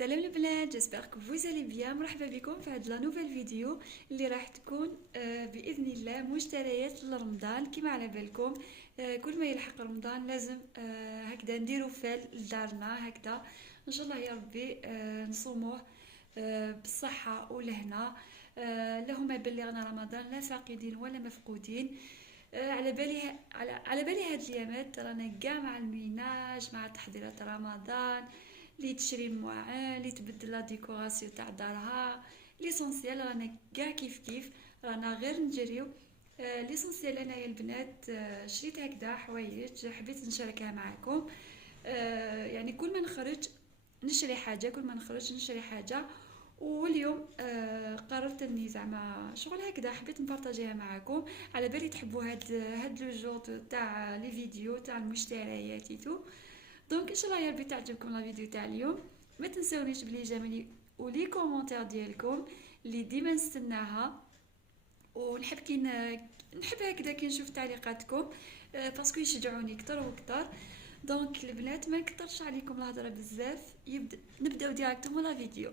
سلام البنات، جيسبر كو فوز الي بيان. مرحبا بكم في هاد لا نوفيل فيديو اللي راح تكون باذن الله مشتريات لرمضان. كما على بالكم كل ما يلحق رمضان لازم هكذا نديرو فال لدارنا هكذا. ان شاء الله يا ربي نصوموه بالصحه والهنا. اللهم بلغنا رمضان لا فاقدين ولا مفقودين. على بالي هاد الايامات رانا كاع مع الميناج، مع تحضيرات رمضان، لي تشري المواعين، لي تبدل لا ديكوراسيون تاع دارها. ليسونسيال رانا كاع كيف رانا غير نجريو. ليسونسيال انايا البنات شريت هكذا حوايج حبيت نشاركها معكم. يعني كل ما نخرج نشري حاجه، كل ما نخرج نشري حاجه. واليوم قررت اني زعما شغل هكذا حبيت نبارطاجيها معكم. على بالي تحبوا هاد لو جور تاع لي فيديو تاع المشتريات تو. دونك ان شاء الله يا ربي تعجبكم لا فيديو تاع اليوم. ما تنسونيش بلي جاملي ولي كومونتير ديالكم اللي ديما نستناها. ونحب نحب هكذا كي نشوف تعليقاتكم باسكو يشجعوني اكثر واكثر. دونك البنات ما نكثرش عليكم الهضره بزاف، نبداو ديريكتومون لا فيديو.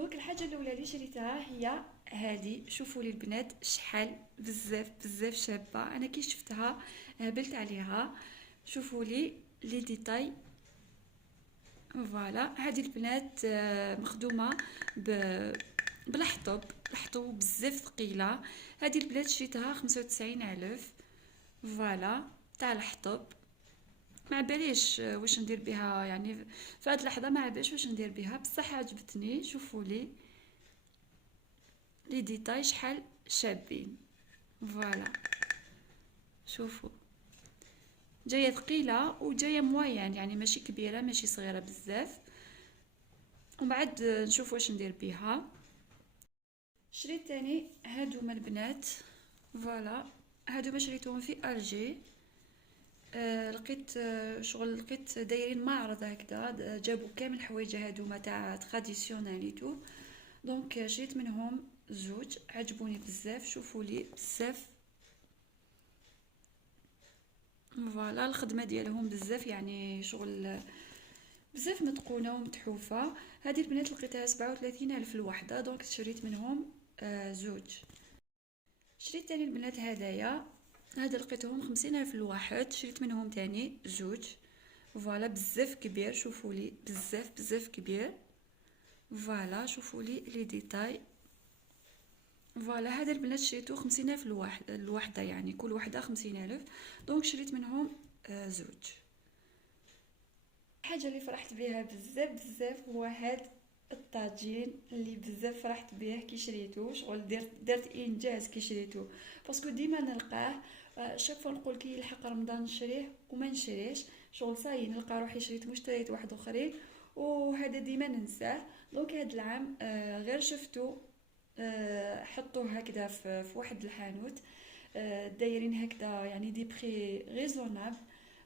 دونك الحاجه الاولى اللي شريتها هي هذه. شوفوا لي البنات شحال بزاف شابه، انا كي شفتها هبلت عليها. شوفوا لي ديتاي. فوالا هذه البنات مخدومه بالحطب بزاف ثقيله. هذه البنات شريتها 95,000. فوالا تاع الحطب. ما باليش واش ندير بها، يعني في هذه اللحظه ما باليش واش ندير بها، بصح عجبتني. شوفوا لي ديتاي شحال شابين. فوالا شوفوا جايه ثقيله وجايه موين، يعني ماشي كبيره ماشي صغيره بزاف. ومن بعد نشوف واش ندير بها. شريت تاني هادوما البنات. فوالا هادوما شريتهم في الجي. لقيت شغل لقيت دايرين معرض هكذا، جابوا كامل حوايج هادوما تاع تراديسيوناليتو. دونك شريت منهم زوج عجبوني بزاف. شوفوا لي بزاف. فوالا الخدمه ديالهم بزاف، يعني شغل بزاف متقونه ومتحوفه. هذه البنات لقيتها 37,000 الوحده، دونك شريت منهم زوج. شريت تاني البنات هدايا. هذا لقيتهم 50,000 الواحد، شريت منهم تاني زوج. فوالا بزاف كبير. شوفوا لي بزاف كبير. فوالا شوفوا لي ديتاي. فوالا هذا البنات شريتو 50,000 الوحده، يعني كل وحده 50,000. دونك شريت منهم زوج. الحاجه اللي فرحت بها بزاف هو هاد الطاجين اللي بزاف فرحت به كي شريته. شغل درت انجاز كي شريته، باسكو ديما نلقاه شاك نقول كي يلحق رمضان نشريه وما نشريش. شغل صاي نلقى روحي شريت مشتريات واحد اخرين وهذا ديما ننساه. دونك هاد العام غير شفتو حطوه هكذا في واحد الحانوت دايرين هكذا، يعني دي بري ريزونابل.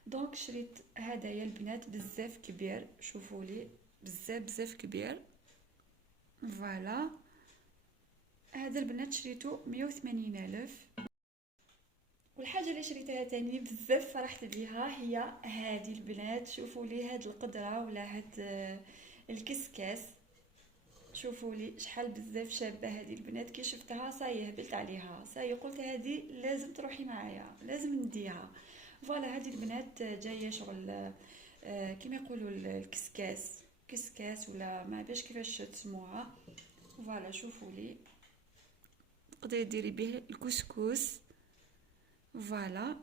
دونك شريت هدايا البنات بزاف كبير. شوفوا لي بزاف كبير. فوالا هذا البنات شريتو 180,000. والحاجه اللي شريتها تاني بزاف فرحت بيها هي هذه البنات. شوفوا لي هاد القدره ولا هاد الكسكاس. شوفوا لي شحال بزاف شابه هذه البنات. كي شفتها صاي هبلت عليها، صاي قلت هذه لازم تروحي معايا، لازم نديها. فوالا هذه البنات جايه شغل كيما يقولوا الكسكاس ولا ما باش كيفاش تسموها. فوالا شوفوا لي تقدري ديري به الكسكس. فوالا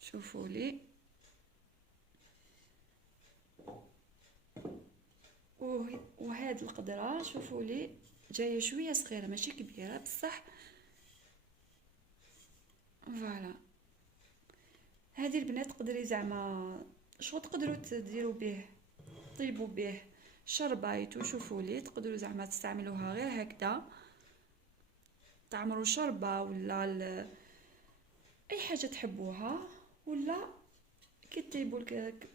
شوفوا لي. وهاد القدره شوفوا لي جايه شويه صغيره ماشي كبيره بصح. فوالا هذه البنات تقدري زعما شو تقدروا تديروا به، طيبوا به شربايتو. شوفوا لي تقدروا زعما تستعملوها غير هكذا، تعمروا شربه ولا اي حاجه تحبوها، ولا كي طيبوا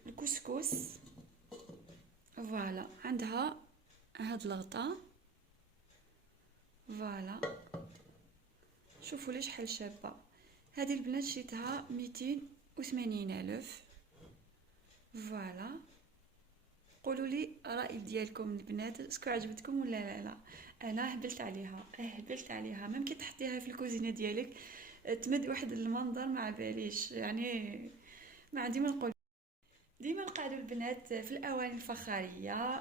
الكسكس. فوالا عندها هاد الغطاء. فوالا شوفوا لي شحال شابه. هذه البنات شريتها 280,000. فوالا. قولوا لي الراي ديالكم البنات، اسكو عجبتكم ولا لا لا. انا هبلت عليها، هبلت عليها. ممكن تحطيها في الكوزينه ديالك، تمد واحد المنظر ما باليش يعني. ما عندي ما نقول. ديما نقعدوا البنات في الاواني الفخاريه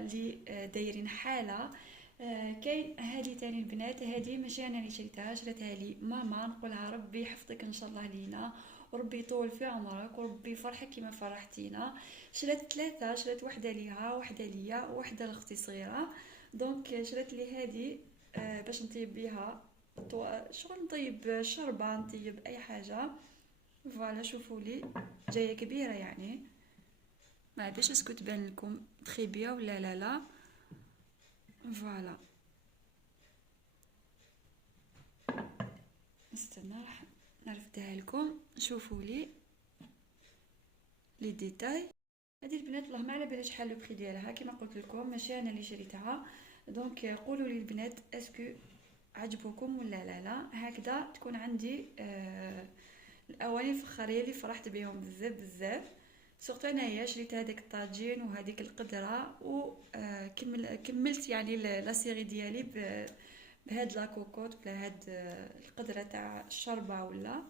اللي دايرين حاله. كاين هذه تاني البنات، هذه ماشي انا اللي شريتها، شريتها لي ماما. نقولها ربي يحفظك ان شاء الله لينا، وربي يطول في عمرك، وربي يفرحك كيما فرحتينا. شريت ثلاثه، شريت وحده ليها، وحده ليا، وحده لاختي صغيره. دونك شريت لي هذه باش نطيب بها شغل، نطيب شربه، نطيب اي حاجه. فوالا شوفوا لي، جايه كبيره يعني. ما عرفتش اسكو تبان لكم تخي بيا ولا لا لا. فوالا. استنى راح نرفدها لكم، شوفوا لي ديتاي. هذه البنات والله ما على بالي شحال لو بري ديالها، كيما قلت لكم ماشي انا اللي شريتها. دونك قولوا لي البنات اسكو عجبوكم ولا لا لا. هكذا تكون عندي الاواني الفخاريه اللي فرحت بهم بزاف بزاف. سورتو انايا شريت هذاك الطاجين وهذيك القدره، كملت يعني لا سيري ديالي بهاد لا كوكوط، بلا هاد القدره تاع الشربه، ولا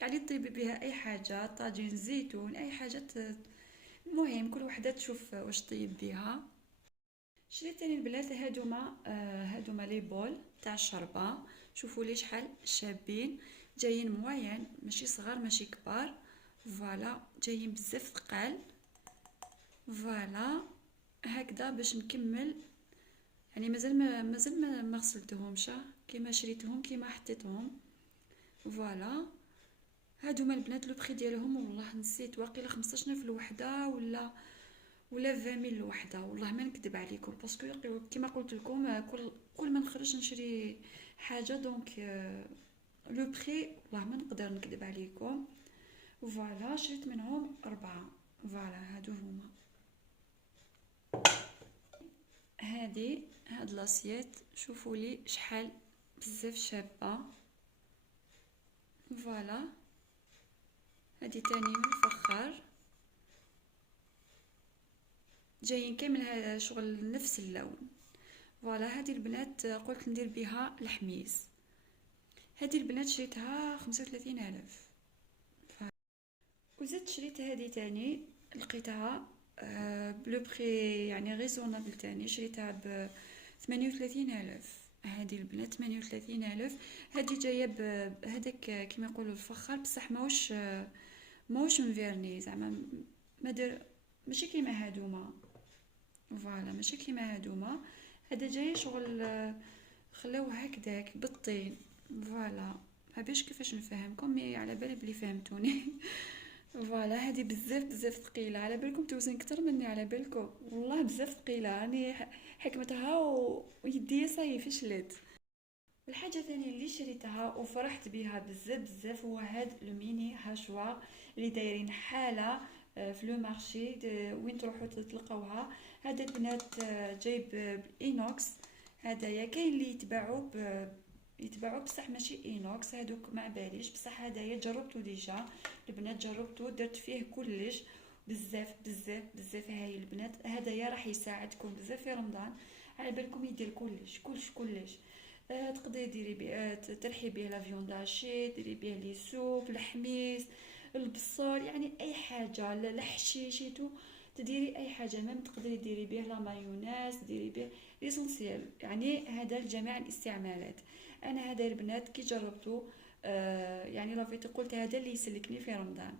يعني تطيبي بها اي حاجه، طاجين زيتون، اي حاجه المهم كل وحده تشوف واش طيب بها. شريت تاني البنات هادوما هادوما لي بول تاع الشربه. شوفوا لي شحال شابين، جايين موين، ماشي صغار ماشي كبار. فوالا جايين بزاف ثقال. فوالا هكذا باش نكمل يعني. مازال ما غسلتهمش، كيما شريتهم كيما حطيتهم. فوالا هادوما البنات لو بري ديالهم والله نسيت، واقيلا 15 في الوحده ولا 20 الوحده، والله ما نكذب عليكم. باسكو كيما قلت لكم كل ما نخرج نشري حاجه، دونك لو بري والله ما نقدر نكذب عليكم. فوالا شريت منهم 4. فوالا هادو هما. هاد لاسيت شوفوا لي شحال بزاف شابه. فوالا هادي تاني من الفخار، جايين كامل هذا شغل نفس اللون. فوالا هادي البنات قلت ندير بها الحميز. هادي البنات شريتها 35,000. وزدت شريت هادي تاني، لقيتها بلو بري يعني ريزونابل، تاني شريتها ب 38,000. هادي البنات 38,000. هادي جايه بهداك كيما يقولوا الفخار، بصح ماهوش مفيرني زعما، ما دير ماشي كيما هادوما. فوالا ماشي كيما هادوما. هذا جاي شغل خلاوه هكداك بالطين. فوالا ما بيش كيفاش نفهمكم، مي على بالي بلي فهمتوني. فوالا هذه بزاف بزاف ثقيله، على بالكم توزن اكثر مني، على بالكم والله بزاف ثقيله راني حكمتها ويدي صاي فشلت. الحاجه الثانيه اللي شريتها وفرحت بها بزاف بزاف هو هاد الميني هاشوار اللي دايرين حاله في لو مارشي وين تروحوا تلقاوها. هذا البنات جايب بالإينوكس. هدايا كاين اللي يتباعوا بصح ماشي اينوكس، هادوك ما باليش، بصح هدايا جربته ديجا البنات، جربته درت فيه كلش بزاف بزاف بزاف. هاي البنات هدايا راح يساعدكم بزاف في رمضان، على بالكم يدير كلش كلش كلش. تقدري ديري بيه ترحي بيه لا فيون داشي، ديري بيه لي سوب، الحميس، البصل، يعني اي حاجه، الحشيشيتو، تديري اي حاجه. ميم تقدري ديري بيه لا مايونيز، ديري بيه ليسونسيال، يعني هذا لجميع الاستعمالات. انا هذا البنات كي جربته يعني لافيتي قلت هذا اللي يسلكني في رمضان.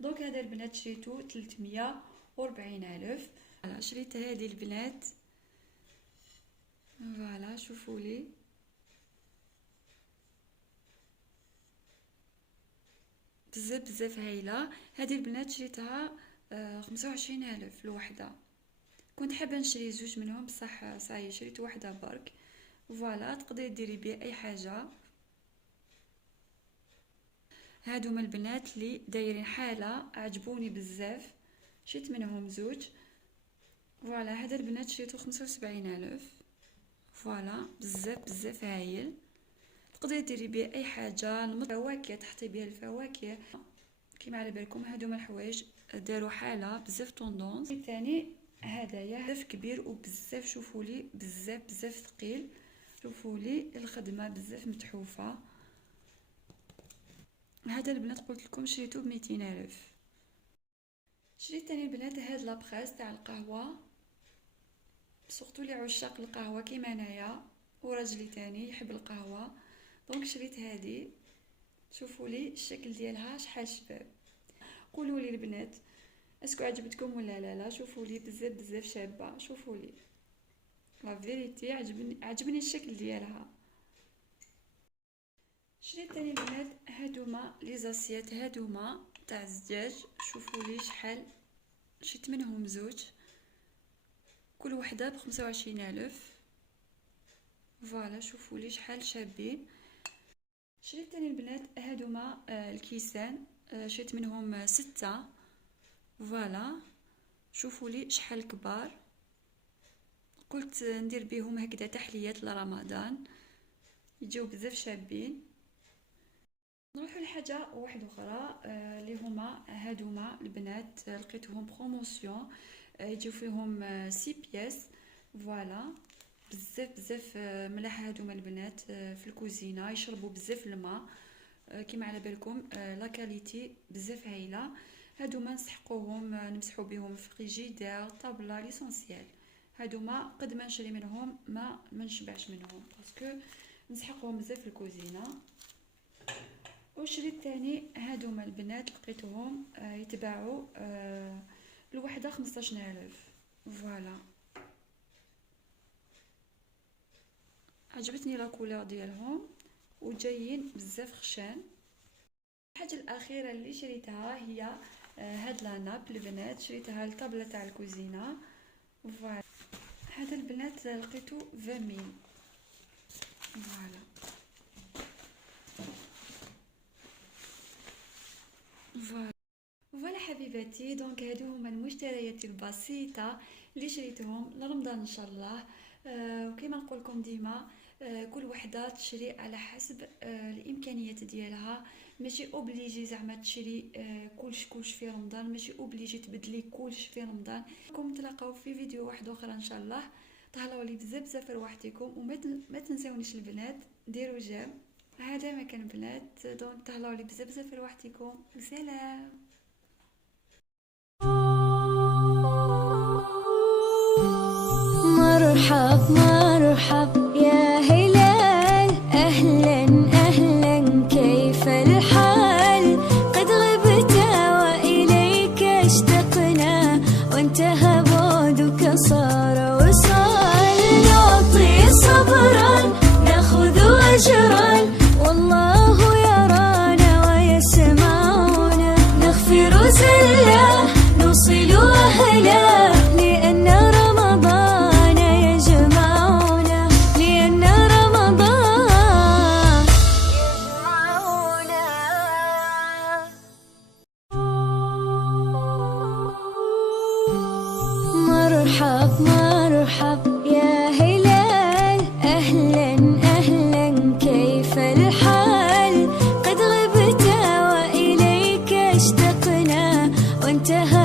دونك هذا البنات شريته 340,000. شريت هذه البنات. فوالا شوفوا لي بزاف بزاف هايله. هذه البنات شريتها 25,000 الوحده. كنت حابه نشري زوج منهم بصح صاي شريت وحده برك. فوالا تقدري ديري بيه اي حاجه. هادو من البنات اللي دايرين حاله عجبوني بزاف، شريت منهم زوج. فوالا هذا البنات شريته 75,000. فوالا بزاف بزاف هايل. تقدري ديري بيه اي حاجه، الفواكه تحطي بيه الفواكه، كيما على بالكم هادوما الحوايج داروا حاله بزاف طوندونس. ثاني هدايا بزاف كبير وبزاف، شوفوا لي بزاف ثقيل، شوفوا لي الخدمه بزاف متحوفه. هذا البنات قلت لكم شريته ب200,000. شريت ثاني البنات هاد لابخاس تاع القهوه، سورتو لي عشاق القهوه كيما انايا، وراجلي تاني يحب القهوه، دونك شريت هذه. شوفوا لي الشكل ديالها شحال شباب. قولوا لي البنات اسكو عجبتكم ولا لا. شوفوا لي بزاف شابه، شوفوا لي لا فيريتي عجبني الشكل ديالها. شريت ثاني البنات هادوما لي زاسيات، هادوما تاع الزجاج، شوفوا لي شحال، شريت منهم زوج، كل وحده ب25,000. فوالا شوفوا لي شحال شابين. شريت ثاني البنات هادوما الكيسان، شريت منهم 6. فوالا شوفوا لي شحال كبار، قلت ندير بهم هكذا تحليات لرمضان، يجيو بزاف شابين. نروحوا لحاجه واحده اخرى اللي هما هادوما البنات، لقيتهم بروموسيون، يجيو فيهم 6 بياس. فوالا بزاف ملاح هادوما البنات في الكوزينه، يشربوا بزاف الماء كيما على بالكم، لا كاليتي بزاف هايله. هادوما نسحقوهم نمسحوا بهم فريجيدير، طابله، ليسونسيال. هادوما قد ما نشري منهم ما نشبعش منهم، باسكو نسحقوهم بزاف في الكوزينه. وشريت ثاني هادوما البنات، لقيتهم يتباعوا الوحده 15,000. فوالا عجبتني لا كولور ديالهم وجايين بزاف خشان. الحاجه الاخيره اللي شريتها هي هاد لا ناب البنات، شريتها للطابله تاع الكوزينه. فوالا هذا البنات لقيته 20,000. فوالا فوالا حبيباتي، دونك هادو هما المشتريات البسيطه اللي شريتهم لرمضان ان شاء الله. وكما نقول لكم ديما، كل وحده تشري على حسب الامكانيات ديالها، ماشي اوبليجي زعما تشري كلش في رمضان، ماشي اوبليجي تبدلي كلش في رمضان. راكم نتلاقاو في فيديو واحد اخر ان شاء الله. تهلاو لي بزاف رواحتكم، وما تنساونيش البنات ديروا جيم. هذا ما كان بنات، دونك تهلاو لي بزاف رواحتكم. سلام. مرحب يا هلال، أهلا كيف الحال؟ قد غبت وإليك اشتقنا، وانتهى بعدك صار وصال. نعطي صبرا ناخذ أجرا، والله يرانا ويسمعنا. نغفر زلا نوصل أهلا، لأن رمضان يجمعنا، لأن رمضان يجمعنا. مرحب يا هلال، أهلا كيف الحال؟ قد غبت وإليك اشتقنا، وانتهى